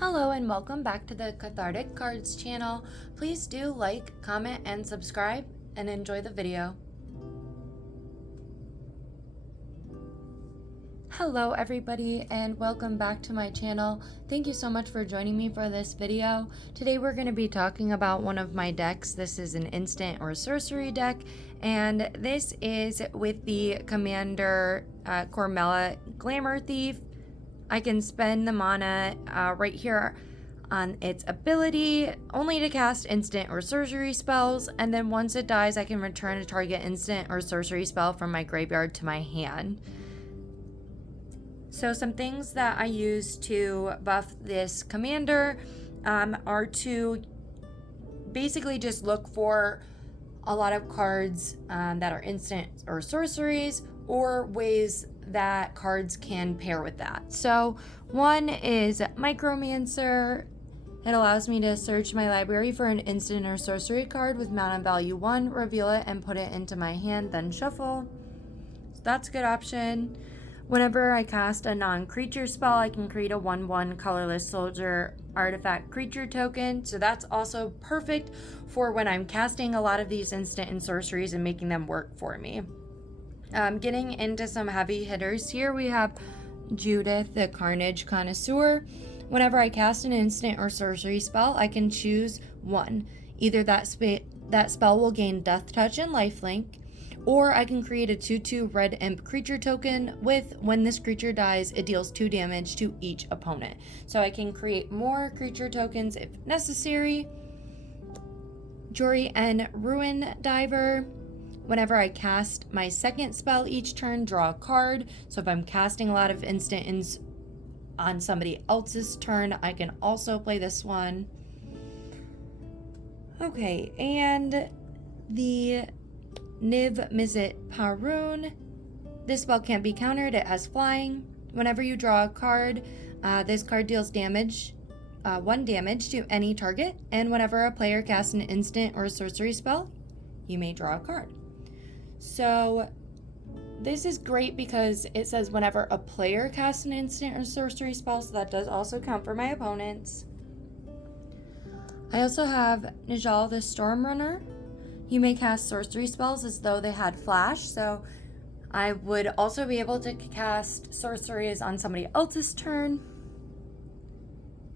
Hello and welcome back to the Cathartic Cards channel. Please do like, comment, and subscribe and enjoy the video. Hello everybody and welcome back to my channel. Thank you so much for joining me for this video. Today we're going to be talking about one of my decks. This is an instant or sorcery deck, and this is with the Commander Cormela Glamour Thief. I can spend the mana right here on its ability only to cast instant or sorcery spells, and then once it dies I can return a target instant or sorcery spell from my graveyard to my hand. So some things that I use to buff this commander are to basically just look for a lot of cards that are instant or sorceries, or ways that cards can pair with that. So one is Micromancer. It allows me to search my library for an instant or sorcery card with mana value 1, reveal it, and put it into my hand, then shuffle. So that's a good option. Whenever I cast a non-creature spell, I can create a 1/1 colorless soldier artifact creature token. So that's also perfect for when I'm casting a lot of these instant and sorceries and making them work for me. Getting into some heavy hitters here, we have Judith, the Carnage Connoisseur. Whenever I cast an instant or sorcery spell, I can choose one. Either that spell will gain Death Touch and Lifelink, or I can create a 2/2 red imp creature token with, when this creature dies, it deals 2 damage to each opponent. So I can create more creature tokens if necessary. Jory and Ruin Diver. Whenever I cast my second spell each turn, draw a card. So if I'm casting a lot of instants on somebody else's turn, I can also play this one. Okay, and the Niv Mizzet Parun. This spell can't be countered, it has flying. Whenever you draw a card, this card deals damage, 1 damage to any target, and whenever a player casts an instant or sorcery spell, you may draw a card. So this is great because it says whenever a player casts an instant or sorcery spell, so that does also count for my opponents. I also have Nijal the Stormrunner. You may cast sorcery spells as though they had flash, so I would also be able to cast sorceries on somebody else's turn.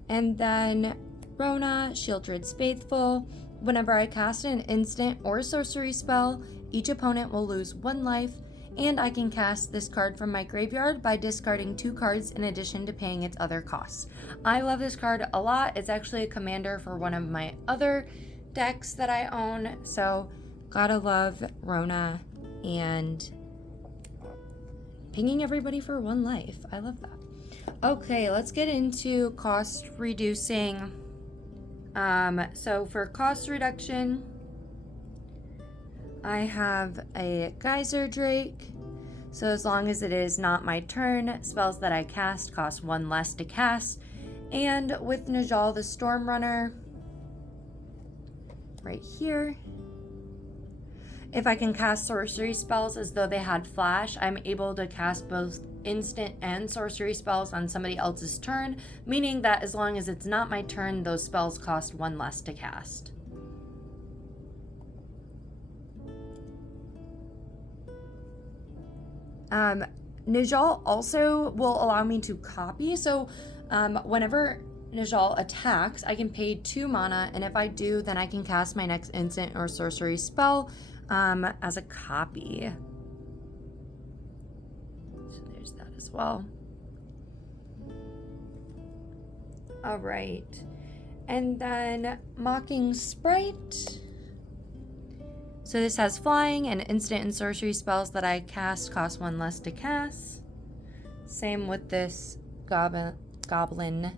And then Rona, Shieldred's Faithful. Whenever I cast an instant or sorcery spell, each opponent will lose 1 life, and I can cast this card from my graveyard by discarding 2 cards in addition to paying its other costs. I love this card a lot. It's actually a commander for one of my other decks that I own, so gotta love Rona and pinging everybody for 1 life. I love that. Okay, let's get into cost reducing. So for cost reduction, I have a Geyser Drake. So as long as it is not my turn, spells that I cast cost 1 less to cast. And with Nijal the Stormrunner, right here, if I can cast sorcery spells as though they had flash, I'm able to cast both instant and sorcery spells on somebody else's turn, meaning that as long as it's not my turn, those spells cost 1 less to cast. Nijal also will allow me to copy, so whenever Nijal attacks, I can pay 2 mana, and if I do, then I can cast my next instant or sorcery spell as a copy. So there's that as well. All right, and then Mocking Sprite. So this has flying, and instant and sorcery spells that I cast cost 1 less to cast. Same with this Goblin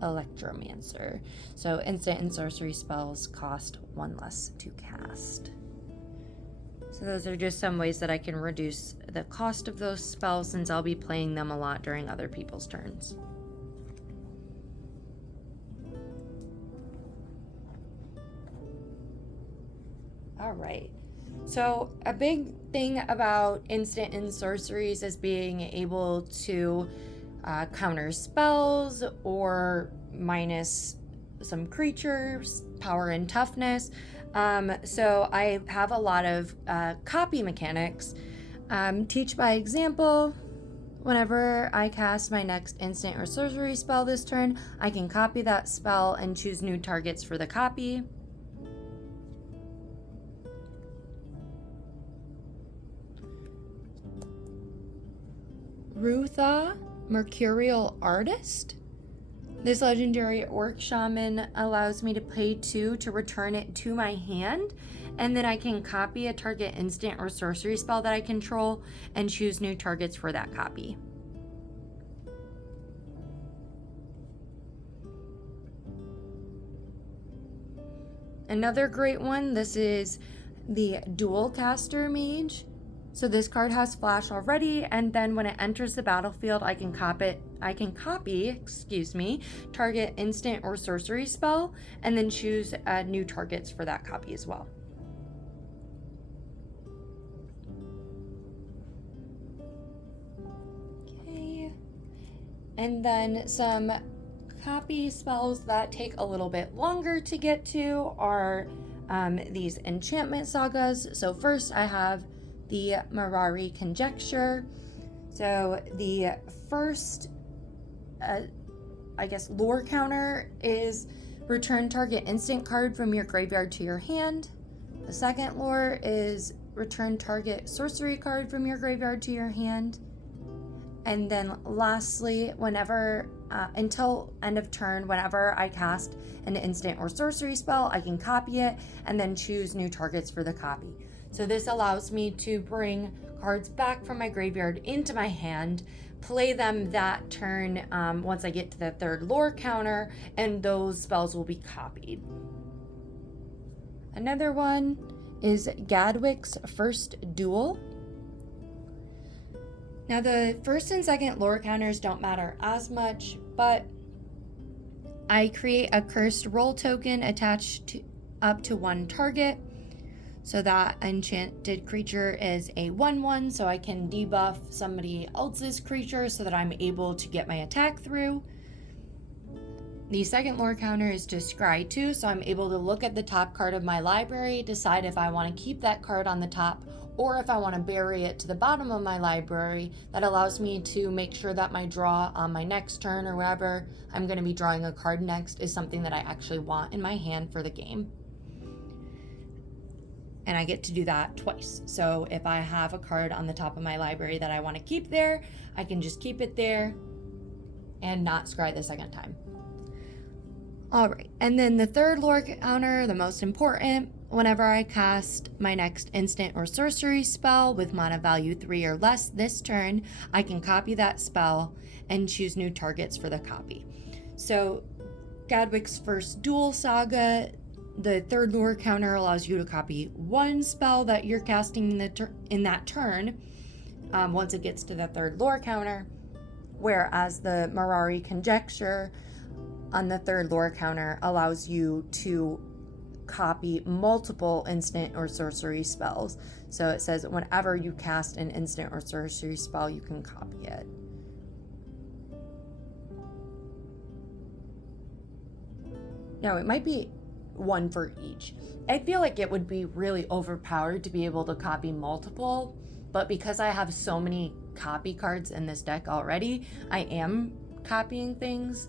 Electromancer. So instant and sorcery spells cost 1 less to cast. So those are just some ways that I can reduce the cost of those spells, since I'll be playing them a lot during other people's turns. All right. So a big thing about instant and sorceries is being able to counter spells or minus some creatures, power and toughness. So I have a lot of copy mechanics. Teach by example. Whenever I cast my next instant or sorcery spell this turn, I can copy that spell and choose new targets for the copy. Rutha, Mercurial Artist. This legendary orc shaman allows me to pay 2 to return it to my hand, and then I can copy a target instant or sorcery spell that I control and choose new targets for that copy. Another great one, this is the Dual Caster Mage. So this card has flash already, and then when it enters the battlefield, I can copy, target instant or sorcery spell, and then choose new targets for that copy as well. Okay, and then some copy spells that take a little bit longer to get to are these enchantment sagas. So first I have the Mirari Conjecture. So the first, lore counter is return target instant card from your graveyard to your hand. The second lore is return target sorcery card from your graveyard to your hand. And then lastly, whenever, until end of turn, whenever I cast an instant or sorcery spell, I can copy it and then choose new targets for the copy. So this allows me to bring cards back from my graveyard into my hand, play them that turn once I get to the third lore counter, and those spells will be copied. Another one is Gadwick's First Duel. Now the first and second lore counters don't matter as much, but I create a cursed roll token attached to up to one target. So that enchanted creature is a 1/1, so I can debuff somebody else's creature so that I'm able to get my attack through. The second lore counter is to scry 2, so I'm able to look at the top card of my library, decide if I want to keep that card on the top or if I want to bury it to the bottom of my library. That allows me to make sure that my draw on my next turn or wherever I'm going to be drawing a card next is something that I actually want in my hand for the game. And I get to do that twice. So if I have a card on the top of my library that I want to keep there, I can just keep it there and not scry the second time. All right, and then the third lore counter, the most important, whenever I cast my next instant or sorcery spell with mana value 3 or less this turn, I can copy that spell and choose new targets for the copy. So Gadwick's First Duel Saga, the third lore counter allows you to copy one spell that you're casting in that turn once it gets to the third lore counter, whereas the Mirari Conjecture on the third lore counter allows you to copy multiple instant or sorcery spells. So it says whenever you cast an instant or sorcery spell, you can copy it. Now, it might be one for each. I feel like it would be really overpowered to be able to copy multiple, but because I have so many copy cards in this deck already, I am copying things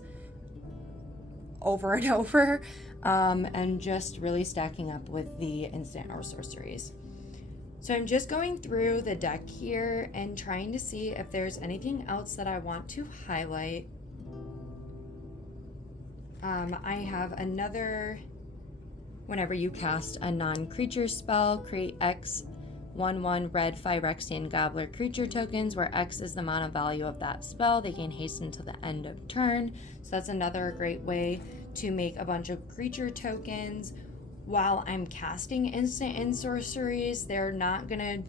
over and over, and just really stacking up with the instant or sorceries. So I'm just going through the deck here and trying to see if there's anything else that I want to highlight. I have another, whenever you cast a non-creature spell, create X 1/1 red Phyrexian Gobbler creature tokens, where X is the mana value of that spell. They gain haste until the end of turn. So that's another great way to make a bunch of creature tokens while I'm casting instant and sorceries. They're not gonna,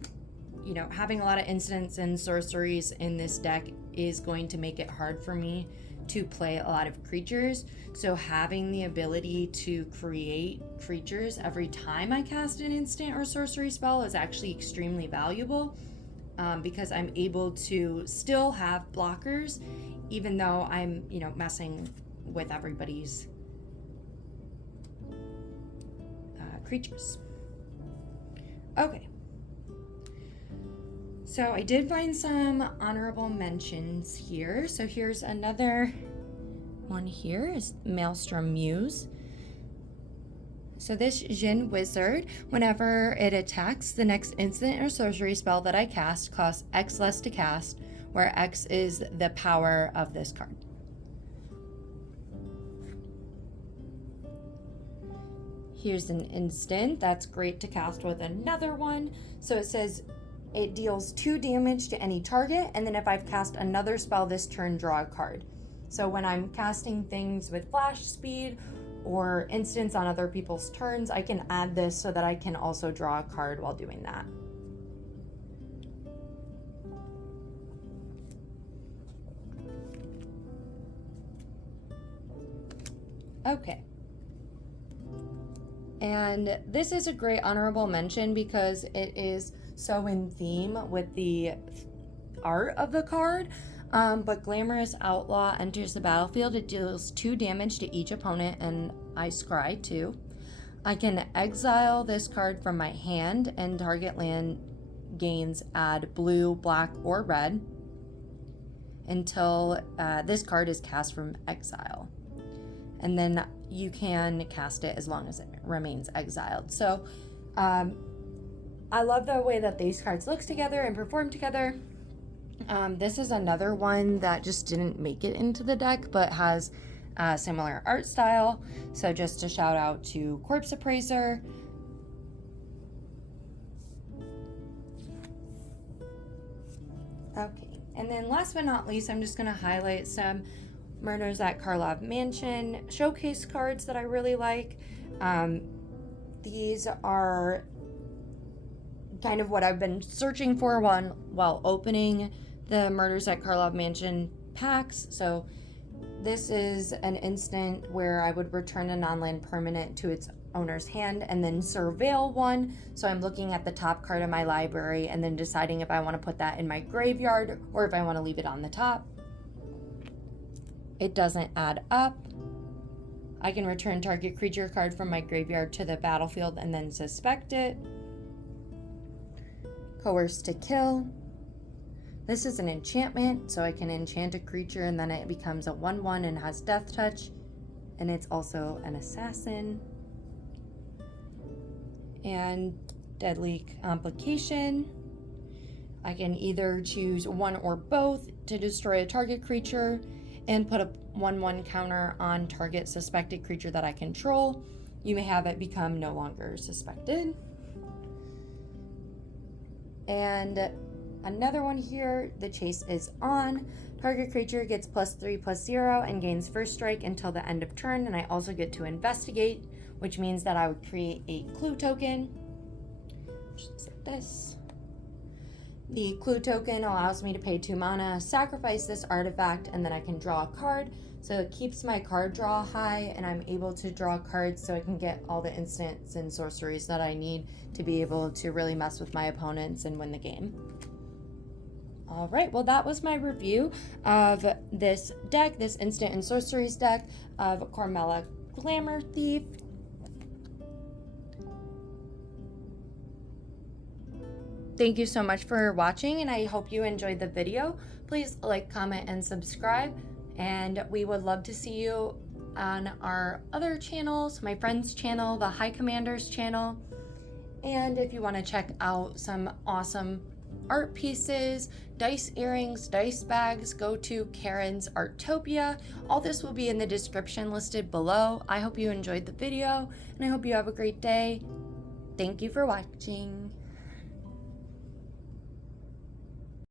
having a lot of instants and sorceries in this deck is going to make it hard for me to play a lot of creatures. So having the ability to create creatures every time I cast an instant or sorcery spell is actually extremely valuable. because I'm able to still have blockers even though I'm, messing with everybody's creatures. Okay. So I did find some honorable mentions here. So here's another one here is Maelstrom Muse. So this Jinn Wizard, whenever it attacks, the next instant or sorcery spell that I cast costs X less to cast, where X is the power of this card. Here's an instant that's great to cast with another one. So it says it deals 2 damage to any target, and then if I've cast another spell this turn, draw a card. So when I'm casting things with flash speed or instants on other people's turns, I can add this so that I can also draw a card while doing that. Okay. And this is a great honorable mention because it is so in theme with the art of the card. But Glamorous Outlaw enters the battlefield. It deals 2 damage to each opponent, and I scry 2. I can exile this card from my hand, and target land gains add blue, black, or red until this card is cast from exile. And then you can cast it as long as it remains exiled. So I love the way that these cards look together and perform together. This is another one that just didn't make it into the deck, but has a similar art style. So just a shout out to Corpse Appraiser. Okay, and then last but not least, I'm just going to highlight some Murders at Karlov Mansion showcase cards that I really like. These are kind of what I've been searching for while opening the Murders at Karlov Mansion packs. So this is an instant where I would return a non-land permanent to its owner's hand and then surveil one. So I'm looking at the top card of my library and then deciding if I want to put that in my graveyard or if I want to leave it on the top. It doesn't add up. I can return target creature card from my graveyard to the battlefield and then suspect it. Coerce to kill. This is an enchantment, so I can enchant a creature and then it becomes a 1/1 and has death touch. And it's also an assassin. And Deadly Complication. I can either choose one or both to destroy a target creature and put a 1/1 counter on target suspected creature that I control. You may have it become no longer suspected. And another one here, the chase is on. Target creature gets +3/+0 and gains first strike until the end of turn, and I also get to investigate, which means that I would create a clue token. Just like this. The clue token allows me to pay 2 mana, sacrifice this artifact, and then I can draw a card. So it keeps my card draw high, and I'm able to draw cards so I can get all the instants and sorceries that I need to be able to really mess with my opponents and win the game. All right, well, that was my review of this deck, this instant and sorceries deck of Cormela Glamour Thief. Thank you so much for watching, and I hope you enjoyed the video. Please like, comment, and subscribe, and we would love to see you on our other channels, my friend's channel, the High Commanders channel. And if you want to check out some awesome art pieces, dice earrings, dice bags, go to Kaaren's Aartopia. All this will be in the description listed below. I hope you enjoyed the video, and I hope you have a great day. Thank you for watching.